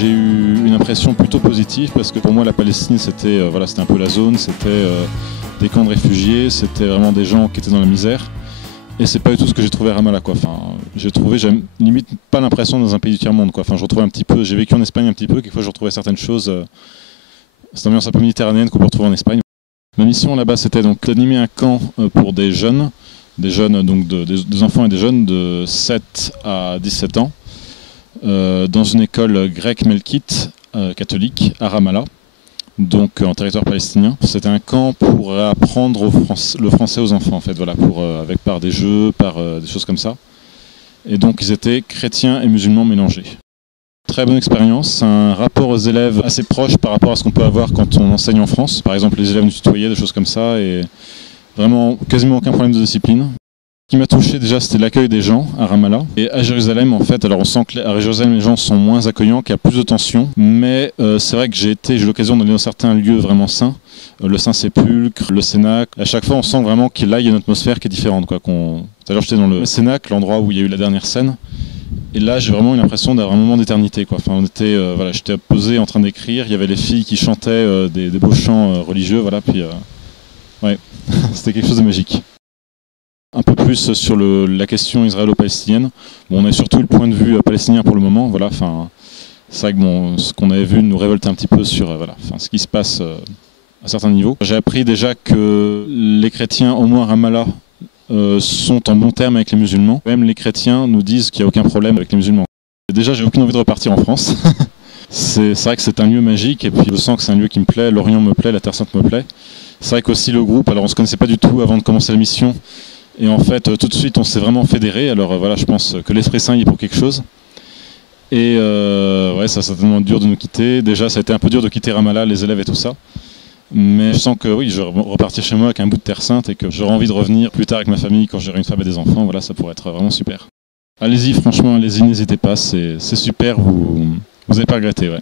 J'ai eu une impression plutôt positive parce que pour moi la Palestine c'était c'était un peu la zone, c'était des camps de réfugiés, c'était vraiment des gens qui étaient dans la misère. Et c'est pas du tout ce que j'ai trouvé à Ramallah, quoi. Enfin, j'ai limite pas l'impression dans un pays du tiers-monde, quoi. Enfin, je retrouvais un petit peu, j'ai vécu en Espagne un petit peu, quelquefois je retrouvais certaines choses, cette ambiance un peu méditerranéenne qu'on peut retrouver en Espagne. Ma mission là-bas c'était donc d'animer un camp pour des jeunes donc des enfants et des jeunes de 7 à 17 ans, dans une école grecque melkite catholique à Ramallah, donc en territoire palestinien. C'était un camp pour apprendre le français aux enfants, en fait, voilà, par des jeux, par des choses comme ça. Et donc ils étaient chrétiens et musulmans mélangés. Très bonne expérience, un rapport aux élèves assez proche par rapport à ce qu'on peut avoir quand on enseigne en France. Par exemple, les élèves nous tutoyaient, des choses comme ça, et vraiment quasiment aucun problème de discipline. Ce qui m'a touché déjà, c'était l'accueil des gens à Ramallah. Et à Jérusalem, en fait, alors on sent qu'à Jérusalem, les gens sont moins accueillants, qu'il y a plus de tension. Mais c'est vrai que j'ai eu l'occasion d'aller dans certains lieux vraiment saints. Le Saint-Sépulcre, le Cénacle. À chaque fois, on sent vraiment qu'il y a une atmosphère qui est différente, quoi. Tout à l'heure, j'étais dans le Cénacle, l'endroit où il y a eu la dernière scène. Et là, j'ai vraiment eu l'impression d'avoir un moment d'éternité, quoi. Enfin, j'étais posé en train d'écrire. Il y avait les filles qui chantaient des beaux chants religieux, voilà. Puis, ouais, c'était quelque chose de magique. Un peu plus sur la question israélo-palestinienne. Bon, on a surtout le point de vue palestinien pour le moment. Voilà, enfin, c'est vrai que ce qu'on avait vu nous révoltait un petit peu sur ce qui se passe à certains niveaux. J'ai appris déjà que les chrétiens, au moins à Ramallah, sont en bon terme avec les musulmans. Même les chrétiens nous disent qu'il n'y a aucun problème avec les musulmans. Et déjà, j'ai aucune envie de repartir en France. C'est vrai que c'est un lieu magique et puis je sens que c'est un lieu qui me plaît. L'Orient me plaît, la Terre Sainte me plaît. C'est vrai qu'aussi le groupe, alors on ne se connaissait pas du tout avant de commencer la mission. Et en fait, tout de suite, on s'est vraiment fédéré. Alors voilà, je pense que l'Esprit Saint y est pour quelque chose. Et ouais, ça a certainement dur de nous quitter. Déjà, ça a été un peu dur de quitter Ramallah, les élèves et tout ça. Mais je sens que oui, je vais repartir chez moi avec un bout de terre sainte et que j'aurai envie de revenir plus tard avec ma famille quand j'aurai une femme et des enfants. Voilà, ça pourrait être vraiment super. Allez-y, franchement, allez-y, n'hésitez pas, c'est super, vous n'allez pas regretter, ouais.